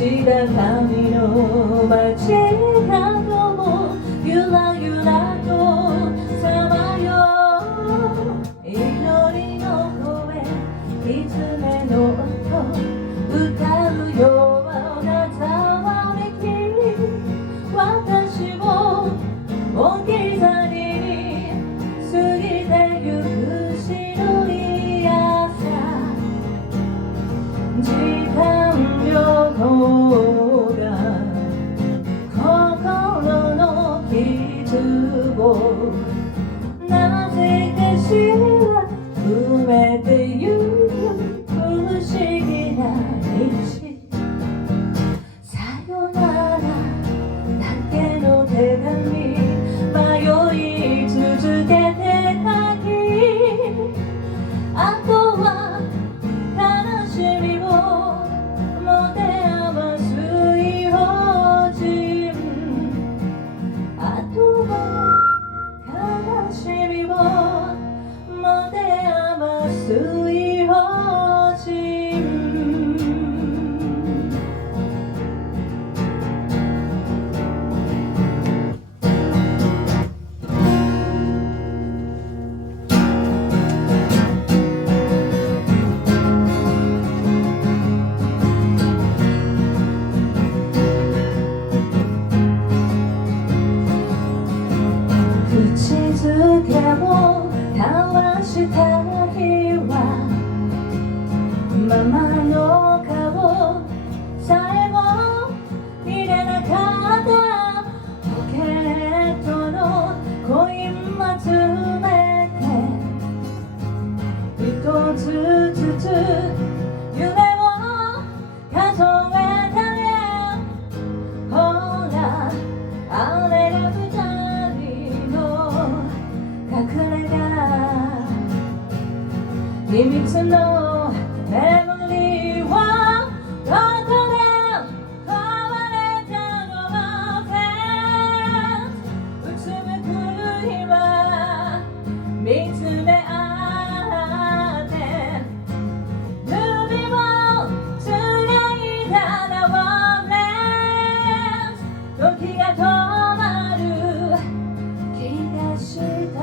した髪の街角をゆらゆらとさまよう祈りの声狐の音歌うようなざわめき私を置き去りに過ぎてゆく白い朝時間旅行が心の傷をなぜかしら埋めてゆく不思議な道さよならだけの手紙迷い続けて書きあとは悲しみを持て余す異邦人あとは悲しみを持て余す異邦人口づけを交わした日はママの顔さえも見れなかったポケットのコイン集めて一つずつ夢を数えたねほらあれが二人の隠れ家秘密のメモリーはどこで壊れたのうつむく今見つめ合って指をつないだら時が止まる気がした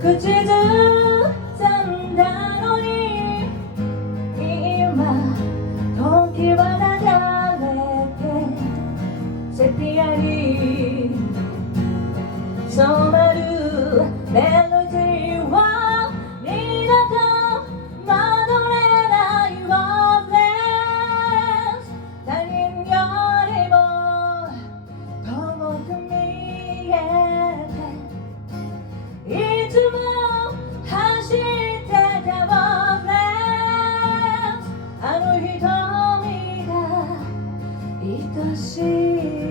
口ずさんだのに今時は流れてセピアに染まるメロディーは二度と戻れないワーレス他人よりも遠く見えていつも走ってたワーレスあの瞳が愛しい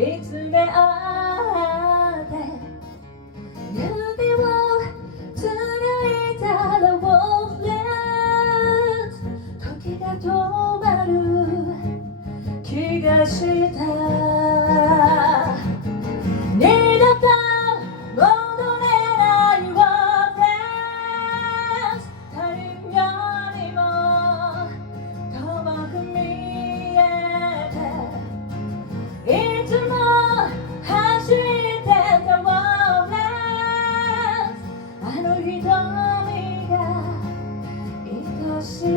見つめ合って指をつないだらウォーレス時が止まる気がした二度と戻れないウォーレス他人よりも遠く見えていつも走ってたワーレスあの瞳が愛しい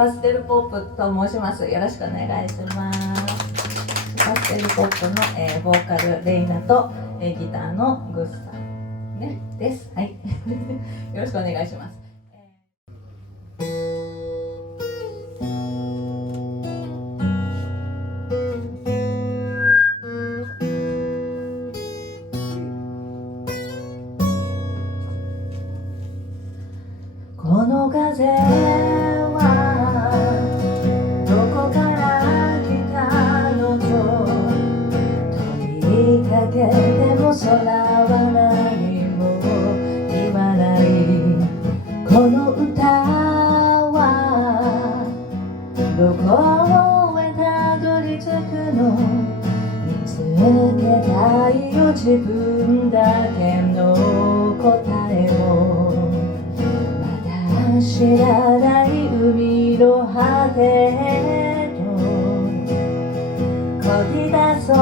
パステルポップと申します。よろしくお願いします。パステルポップの、ボーカルレイナと、ギターのグッさん、ね、です。はい。よろしくお願いします。この風はどこから来たのと問いかけても空は何も言わない。この歌はどこへたどり着くの、見つけたいよ自分だけの答えを。知らない海の果てへと漕ぎ出そう。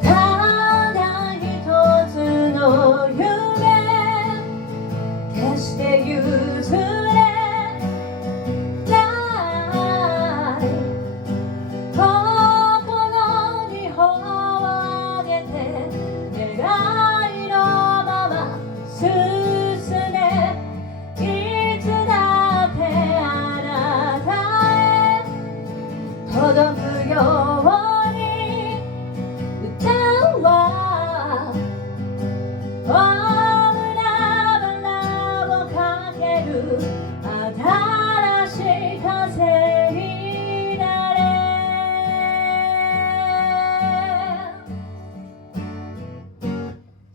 ただ一つの夢、決して譲れない心に頬を上げて願いの進め、いつだってあなたへ届くように歌は大海原をかける新しい風になれ。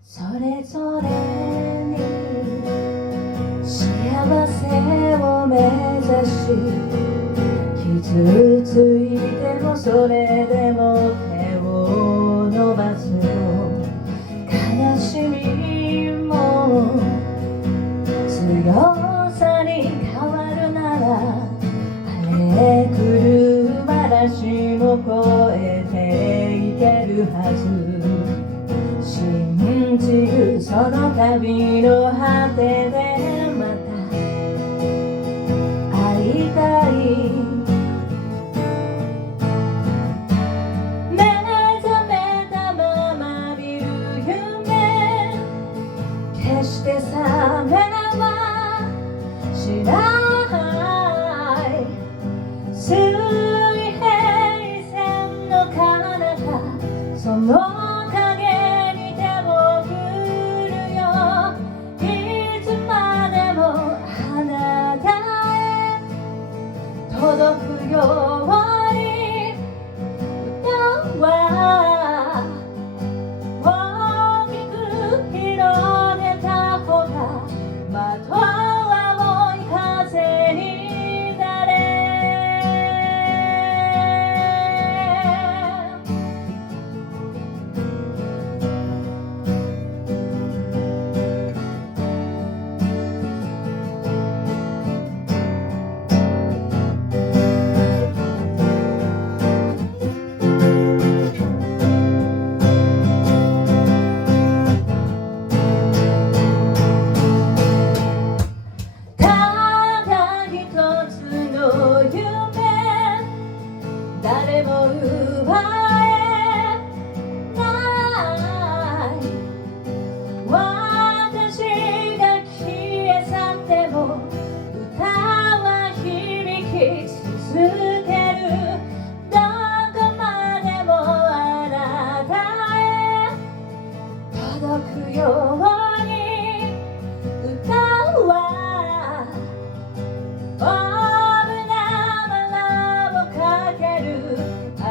それぞれ幸せを目指し、傷ついてもそれでも手を伸ばすよ。悲しみも強さに変わるなら、荒れ狂う嵐も越えていけるはず。信じるその旅の果てでまた会いたい。目覚めたまま見る夢、決して覚めはしない。水平線の彼方、その届くように歌は大きく広げた方がまと青い風になれ。誰も奪えない。私が消え去っても歌は響き続ける。どこまでもあなたへ届くように歌は大海原をかける新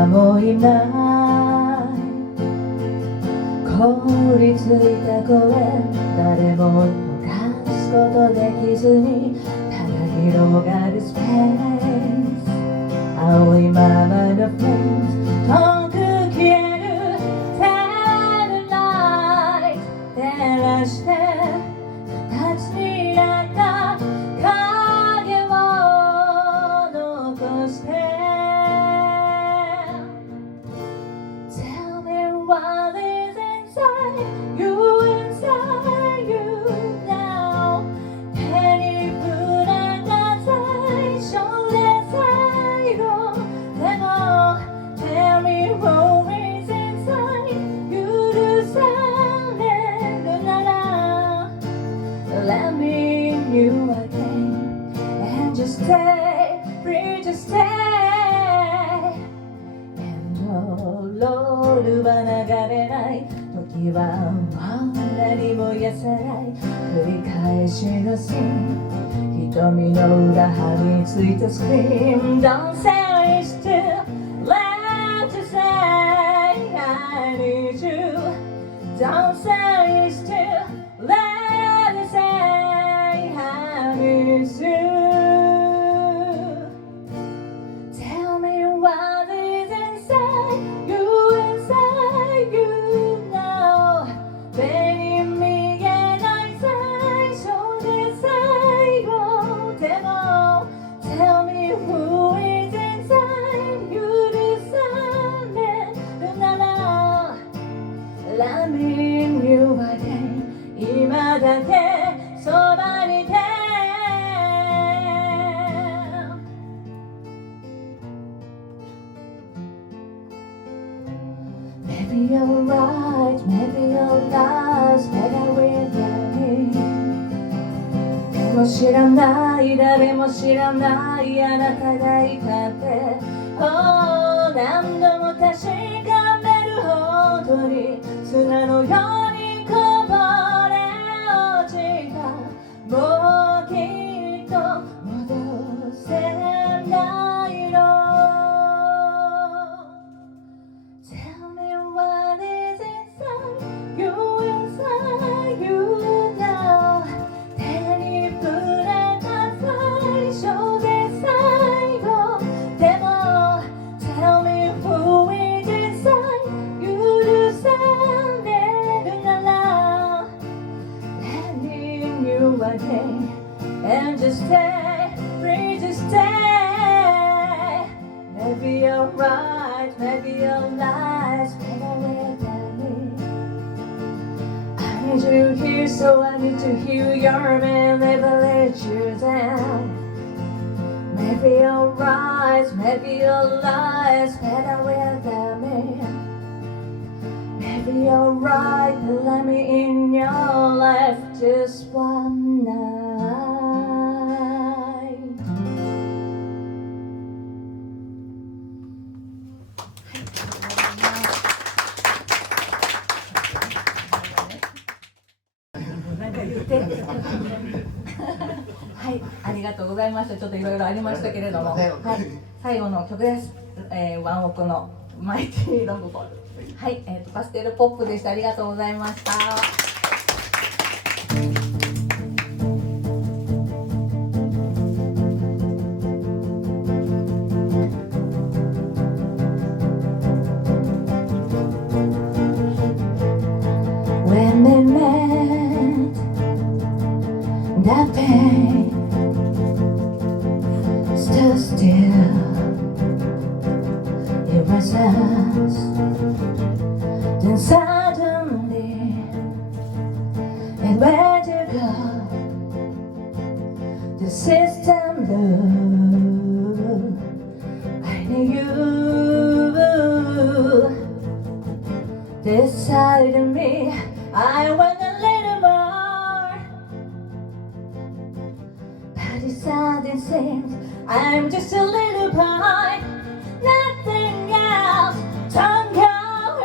はもういない凍りついた声誰も溶かすことできずにただ広がるスペース青いままのフレンズ遠く消えるテールライト照らして形になった影を残して Tell me what is inside you now 手に触れた最初で最後でも Tell me what is inside 許されるなら Let me in you again and just stay free to stay andロールは流れない時はもう何も痩せない繰り返しのシーン瞳の裏張り付いたスクリーン Don't say it's too late to say I need you Don't say it's too late to say I need you Tell me what is inside you now 目に見えない最初で最後でも Tell me who is inside 許されるなら Let me in you again 今だけそばにいてMaybe you're right, maybe you're lost, better without me でも知らない誰も知らないあなたがいたって Oh 何度も確かめるほどに砂のようにこぼれ落ちたもうきっと戻せないのTell me what is inside you now 手に触れた最初で最後でも Tell me who is inside 許されるなら Let me in you again and just stay free to stay Maybe you're right, maybe you're lies, better without me I need you here, so I need to hear your man, never let you down Maybe you're right, maybe you're lies, better without me Maybe you're right, but let me in your life just one nightはい、ありがとうございました。ちょっといろいろありましたけれども、はい、最後の曲です。ワンオクのマイティーロングボール。はい、パステルポップでした。ありがとうございました。When we met, the pain stood still. It was us. Then suddenly, it where to go? The system blew. I knew you. This side of me, I want a little more. But it suddenly seems I'm just a little boy, nothing else. Don't go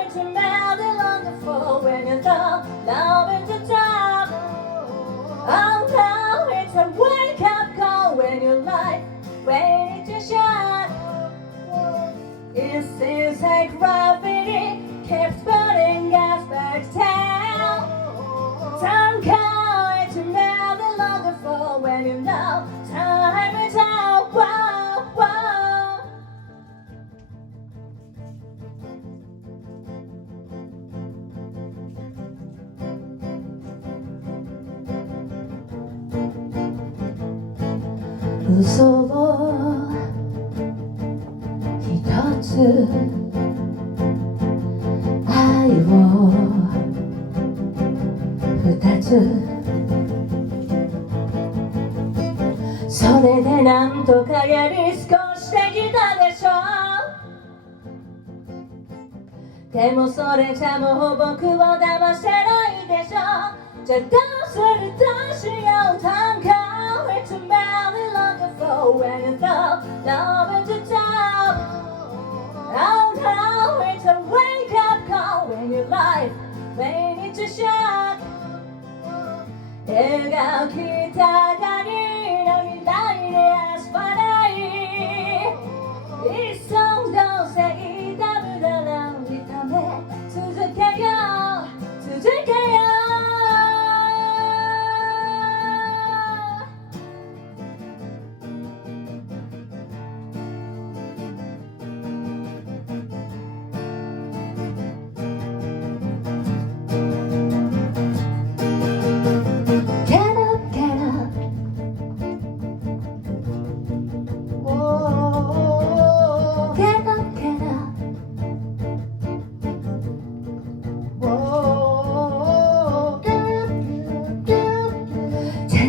into melt along the floor when you thought love is the top. Oh no, it's a wake-up call when your life waiting to shine. It seems seems like gravity keeps pulling us back down. Somehow it's never longer for when you know time is out. Whoa, whoa.嘘を一つ愛を二つそれでなんとかやり過ごしてきたでしょでもそれじゃもう僕を騙せないでしょじゃあどうするどうしよう単価 It's a melody longer for when you thought love is a top Oh no, it's a wake up call when your life may need to shock 描きたがりの未来で遊ばない一層どうせ痛むだろう痛め続けよう続けよう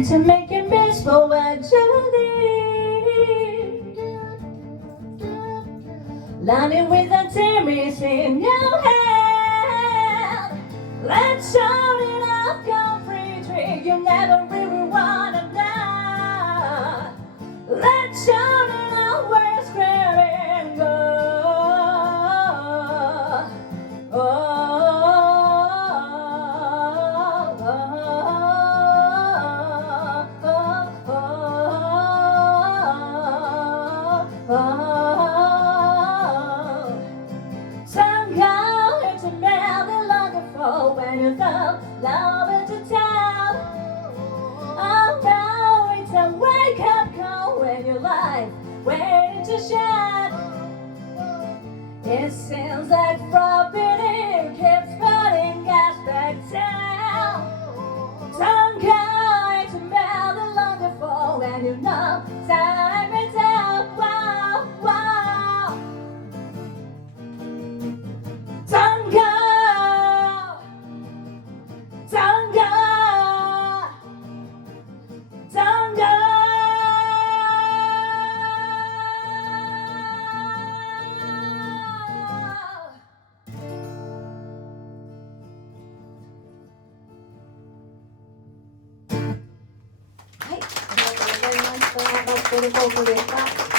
To make it best for what you need Landing with a tears in your hand Let's show it off, go free trick You never really wanna know Let's show it off, where it's spreading go Somehow it's a melody longer for when you thought love is a town. Oh no, it's a wake up call when your life waiting to shine. It seems like property keeps putting us back down. Somehow it's a melody longer for when you know time is out. Wow, wow. Tango, tango, tango. Hi, ありがとうございました。パステルポップでした。